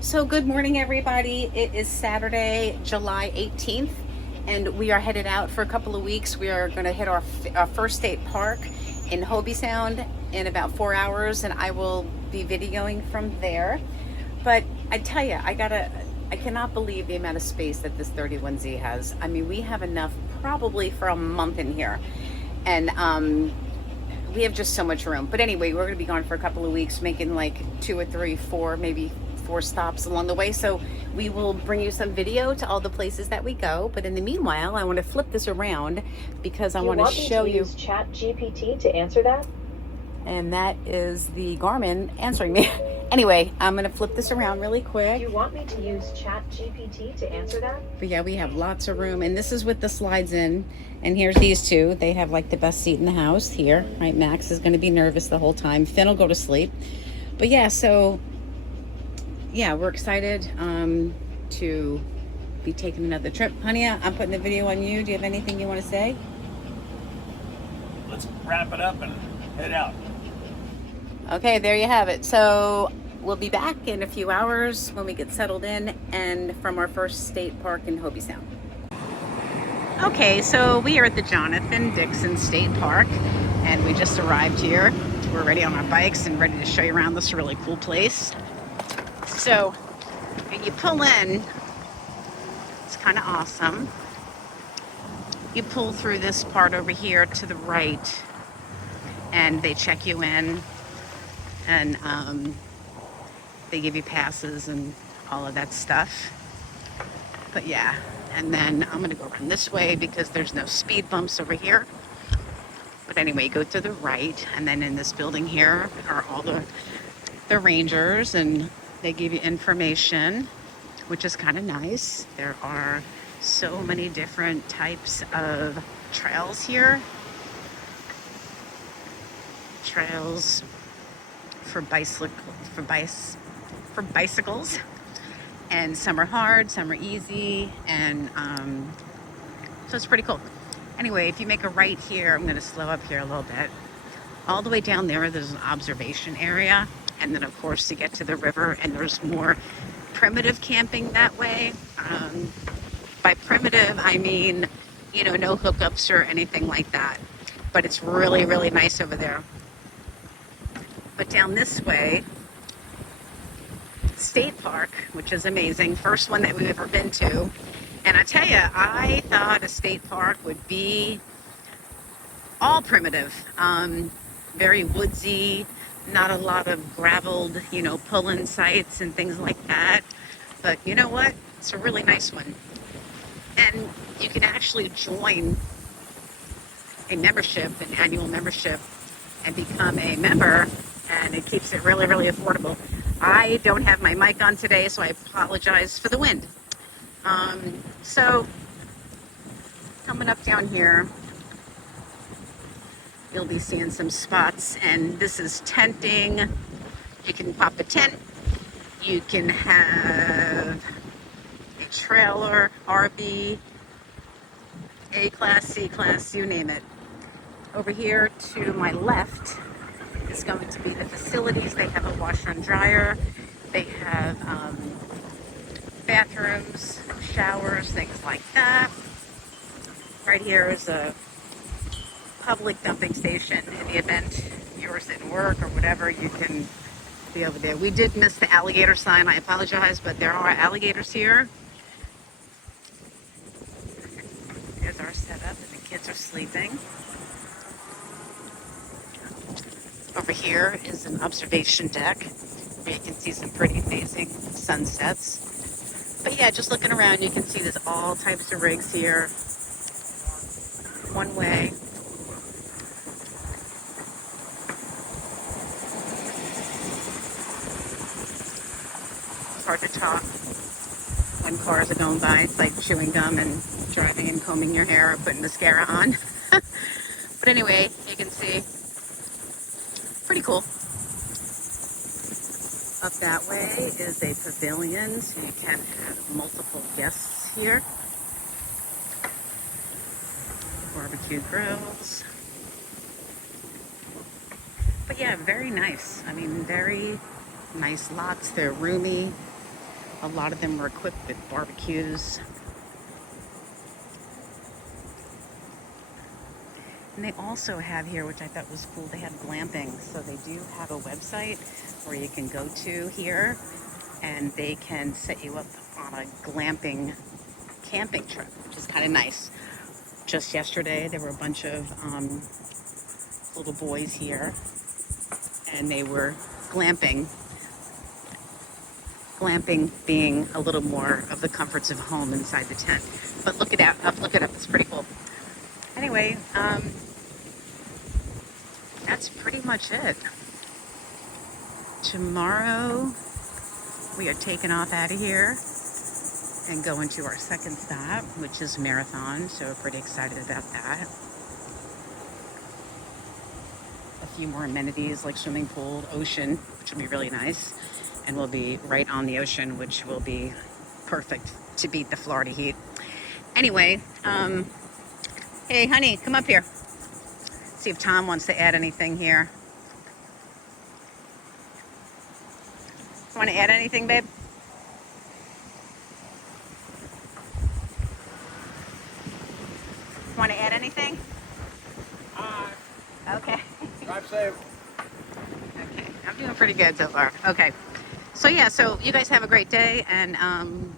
So good morning, everybody. It is Saturday, July 18th, and we are headed out for a couple of weeks. We are going to hit our first state park in Hobe Sound in about 4 hours, and I will be videoing from there. But I tell you, I cannot believe the amount of space that this 31Z has. I mean, we have enough probably for a month in here. And we have just so much room. But anyway, we're going to be gone for a couple of weeks, making like 2 or 3, 4, maybe 4 stops along the way. So we will bring you some video to all the places that we go. But in the meanwhile, I want to flip this around because I want to show you. Use Chat GPT to answer that? And that is the Garmin answering me. Anyway, I'm going to flip this around really quick. You want me to use Chat GPT to answer that? But yeah, we have lots of room, and this is with the slides in. And here's these two. They have like the best seat in the house here, right? Max is going to be nervous the whole time. Finn will go to sleep. But yeah, so yeah, we're excited to be taking another trip. Honey, I'm putting the video on you. Do you have anything you want to say? Let's wrap it up and head out. Okay, there you have it. So we'll be back in a few hours when we get settled in and from our first state park in Hobe Sound. Okay, so we are at the Johnathan Dickinson State Park, and we just arrived here. We're ready on our bikes and ready to show you around this really cool place. So when you pull in, it's kind of awesome. You pull through this part over here to the right, and they check you in, and they give you passes and all of that stuff. But yeah, and then I'm gonna go around this way because there's no speed bumps over here. But anyway, you go to the right, and then in this building here are all the rangers, and they give you information, which is kind of nice. There are so many different types of trails here. Trails for bicycles, and some are hard, some are easy, and so it's pretty cool. Anyway, if you make a right here, I'm going to slow up here a little bit. All the way down there's an observation area, and then of course you get to the river, and there's more primitive camping that way. By primitive, I mean, no hookups or anything like that, but it's really, really nice over there. But down this way, State Park, which is amazing, first one that we've ever been to. And I tell you, I thought a state park would be all primitive, very woodsy, not a lot of graveled, pull-in sites and things like that. But you know what? It's a really nice one. And you can actually join a membership, an annual membership, and become a member, and it keeps it really, really affordable. I don't have my mic on today, so I apologize for the wind. So coming up down here, you'll be seeing some spots, and this is tenting. You can pop a tent. You can have a trailer, RV, A-class, C-class, you name it. Over here to my left is going to be the facilities. They have a washer and dryer. They have bathrooms, showers, things like that. Right here is a public dumping station. In the event you were sitting work or whatever, you can be over there. We did miss the alligator sign. I apologize, but there are alligators here. There's our setup, and the kids are sleeping. Over here is an observation deck where you can see some pretty amazing sunsets. But yeah, just looking around, you can see there's all types of rigs here. One way. It's hard to talk when cars are going by. It's like chewing gum and driving and combing your hair or putting mascara on. But anyway, you can see. Pretty cool. Up that way is a pavilion, so you can have multiple guests here. Barbecue grills. But yeah, very nice. I mean, very nice lots. They're roomy. A lot of them were equipped with barbecues. And they also have here, which I thought was cool, they have glamping. So they do have a website where you can go to here and they can set you up on a glamping camping trip, which is kind of nice. Just yesterday, there were a bunch of little boys here and they were glamping. Glamping being a little more of the comforts of home inside the tent. But look it up, it's pretty cool. Anyway, that's pretty much it. Tomorrow, we are taking off out of here and going to our second stop, which is Marathon. So we're pretty excited about that. A few more amenities like swimming pool, ocean, which will be really nice. And we'll be right on the ocean, which will be perfect to beat the Florida heat. Anyway, hey, honey, come up here. See if Tom wants to add anything here. Want to add anything, babe? Want to add anything? Okay. Drive safe. Okay, I'm doing pretty good so far. Okay. So yeah, so you guys have a great day, and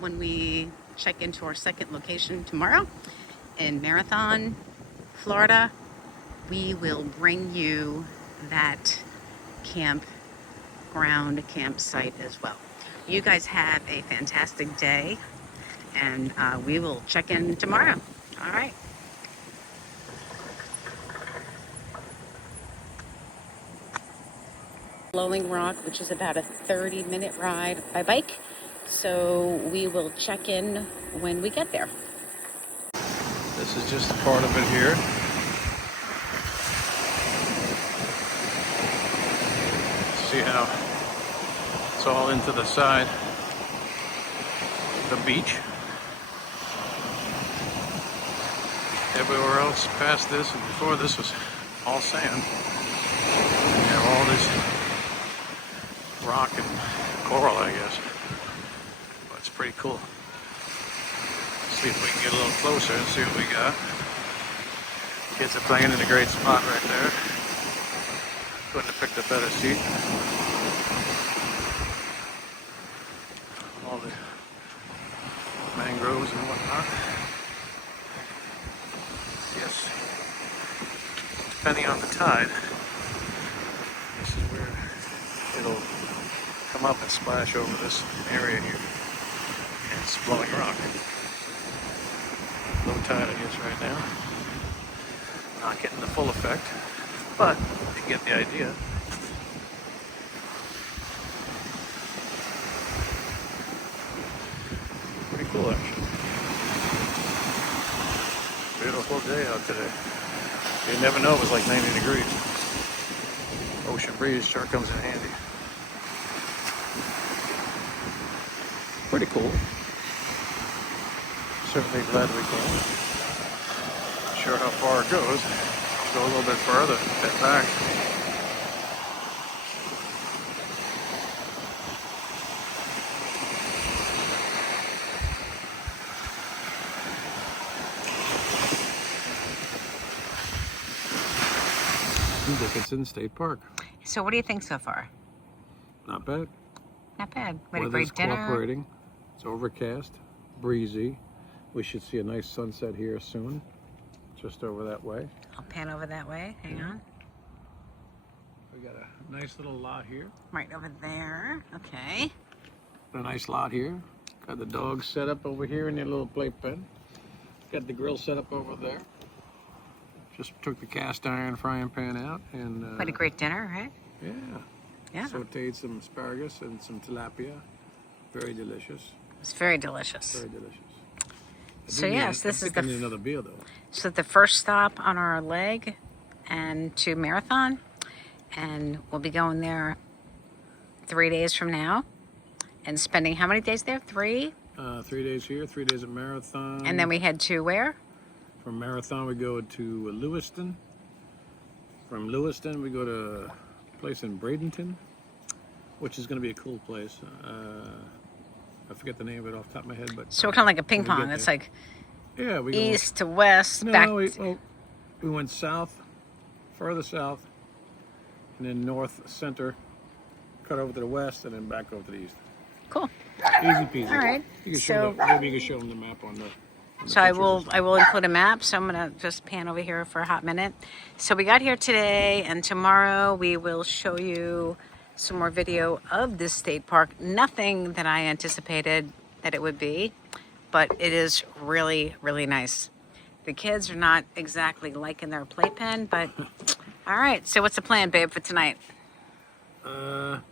when we check into our second location tomorrow in Marathon, Florida, we will bring you that campsite as well. You guys have a fantastic day, and we will check in tomorrow. All right. Blowing Rock, which is about a 30-minute ride by bike. So we will check in when we get there. This is just a part of it here. See how it's all into the side of the beach. Everywhere else past this and before this was all sand. And you have all this rock and coral, I guess. But it's pretty cool. See if we can get a little closer and see what we got. Kids are playing in a great spot right there. Couldn't have picked a better seat. All the mangroves and whatnot. Yes. Depending on the tide, this is where it'll come up and splash over this area here. And it's blowing rock. Low tide, I guess, right now. Not getting the full effect, but you get the idea. Pretty cool, actually. Beautiful day out today. You never know it was like 90 degrees. Ocean breeze sure comes in handy. Pretty cool. Certainly glad we came. Not sure how far it goes. Go a little bit further, head back. Dickinson State Park. So what do you think so far? Not bad. Not bad. We had a Weather's great dinner. cooperating. It's overcast, breezy. We should see a nice sunset here soon. Just over that way. I'll pan over that way. Hang on. We got a nice little lot here. Right over there. Okay. A nice lot here. Got the dogs set up over here in their little playpen. Got the grill set up over there. Just took the cast iron frying pan out and What a great dinner, right? yeah. Yeah. Sauteed some asparagus and some tilapia. Very delicious. It's very delicious. Very delicious. So yes, this is I need another beer though. So the first stop on our leg and to Marathon, and we'll be going there 3 days from now and spending how many days there? 3? 3 days here, 3 days at Marathon. And then we head to where? From Marathon we go to Lewiston. From Lewiston we go to a place in Bradenton, which is going to be a cool place. A forget the name of it off the top of my head, but So we're kind of like a ping when we pong. get It's there. like Yeah, we go east to west, No, back. we went south, further south, and then north, center, cut over to the west, and then back over to the east. Cool. Easy peasy. All right. You can So- show them, maybe you can show them the map on the. So I will include a map. So I'm gonna just pan over here for a hot minute. So we got here today, and tomorrow we will show you some more video of this state park. Nothing that I anticipated that it would be, but it is really, really nice. The kids are not exactly liking their playpen, but all right. So what's the plan, babe, for tonight?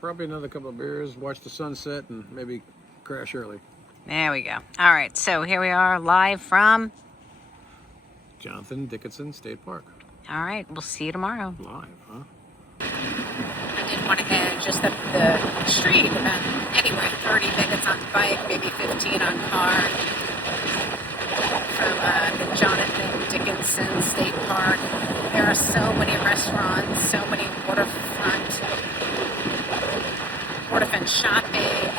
Probably another couple of beers, watch the sunset, and maybe crash early. There we go. All right. So here we are live from. Johnathan Dickinson State Park. All right. We'll see you tomorrow. Live, huh? I did want to head just up the street, about anywhere 30 minutes on bike, maybe 15 on car, from the Johnathan Dickinson State Park. There are so many restaurants, so many waterfront shopping.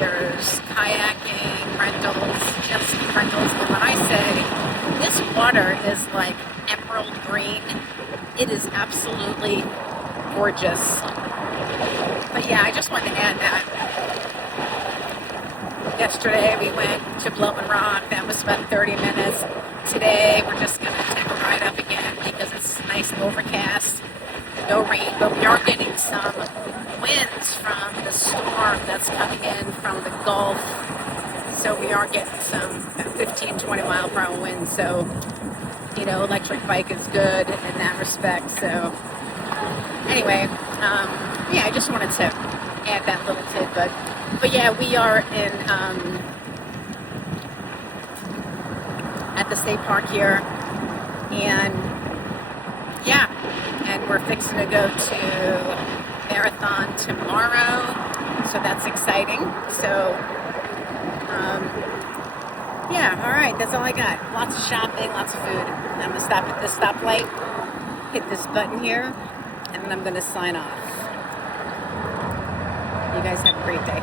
There's kayaking, rentals, jet ski rentals. And when I say this water is like emerald green, it is absolutely gorgeous. But yeah, I just wanted to add that. Yesterday we went to Blowing Rock. That was about 30 minutes. Today we're just going to take a ride up again because it's nice and overcast. No rain, but we are getting some winds from the storm that's coming in from the Gulf. So we are getting some 15, 20 mile per hour winds. So, you know, electric bike is good in that respect. So anyway, yeah, I just wanted to add that little tidbit. But yeah, we are in at the state park here, and yeah, and we're fixing to go to Marathon tomorrow, so that's exciting. So yeah, all right, that's all I got. Lots of shopping, lots of food. I'm gonna stop at this stoplight, hit this button here, and then I'm gonna sign off. You guys have a great day.